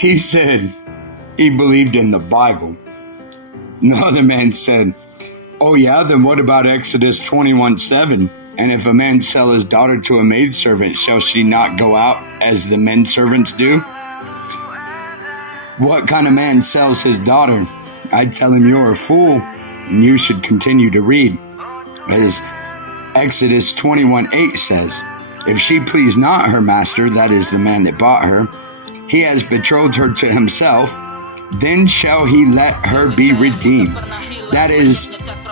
He said he believed in the Bible. The other man said, oh yeah, then what about Exodus 21:7? And if a man sell his daughter to a maidservant, shall she not go out as the men servants do? What kind of man sells his daughter? I'd tell him you're a fool, and you should continue to read. As Exodus 21:8 says, if she please not her master, that is the man that bought her, he has betrothed her to himself, then shall he let her be redeemed. That is,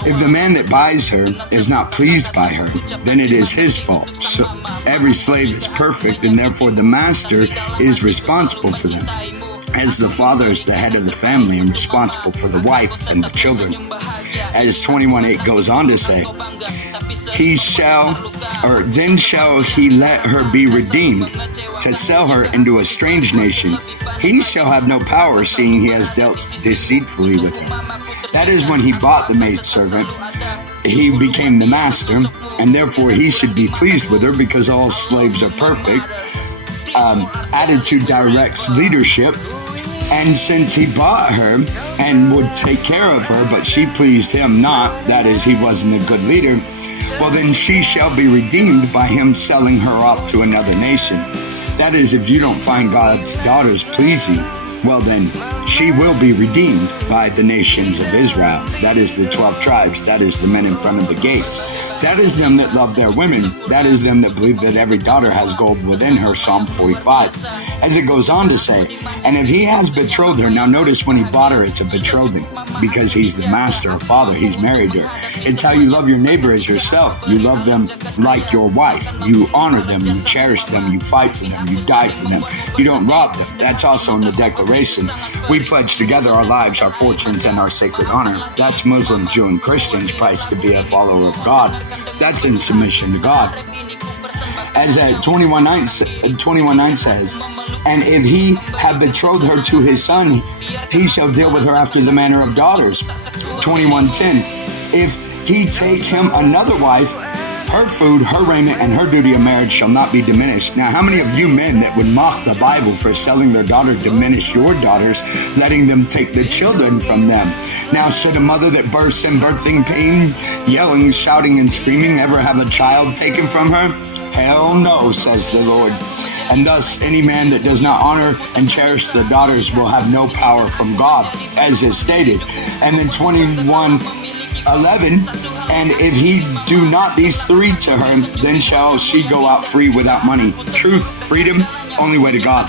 if the man that buys her is not pleased by her, then it is his fault. So every slave is perfect, and therefore the master is responsible for them, as the father is the head of the family and responsible for the wife and the children. As 21:8 goes on to say, then shall he let her be redeemed, to sell her into a strange nation. He shall have no power, seeing he has dealt deceitfully with her. That is, when he bought the maidservant, he became the master, and therefore he should be pleased with her, because all slaves are perfect. Attitude directs leadership. And since he bought her and would take care of her, but she pleased him not, that is, he wasn't a good leader, well then she shall be redeemed by him selling her off to another nation. That is, if you don't find God's daughters pleasing, well then she will be redeemed by the nations of Israel. That is the 12 tribes. That is the men in front of the gates. That is them that love their women. That is them that believe that every daughter has gold within her, Psalm 45. As it goes on to say, and if he has betrothed her, now notice when he bought her, it's a betrothing, because he's the master or father, he's married her. It's how you love your neighbor as yourself. You love them like your wife. You honor them, you cherish them, you fight for them, you die for them. You don't rob them. That's also in the declaration. We pledge together our lives, our fortunes, and our sacred honor. That's Muslim, Jew, and Christians pledged to be a follower of God. That's in submission to God. As 21:9 says, and if he have betrothed her to his son, he shall deal with her after the manner of daughters. 21:10, if he take him another wife, her food, her raiment, and her duty of marriage shall not be diminished. Now, how many of you men that would mock the Bible for selling their daughter diminish your daughters, letting them take the children from them? Now, should a mother that bursts in birthing pain, yelling, shouting, and screaming, ever have a child taken from her? Hell no, says the Lord. And thus, any man that does not honor and cherish the daughters will have no power from God, as is stated. And then 21:11, and if he do not these three to her, then shall she go out free without money. Truth, freedom, only way to God.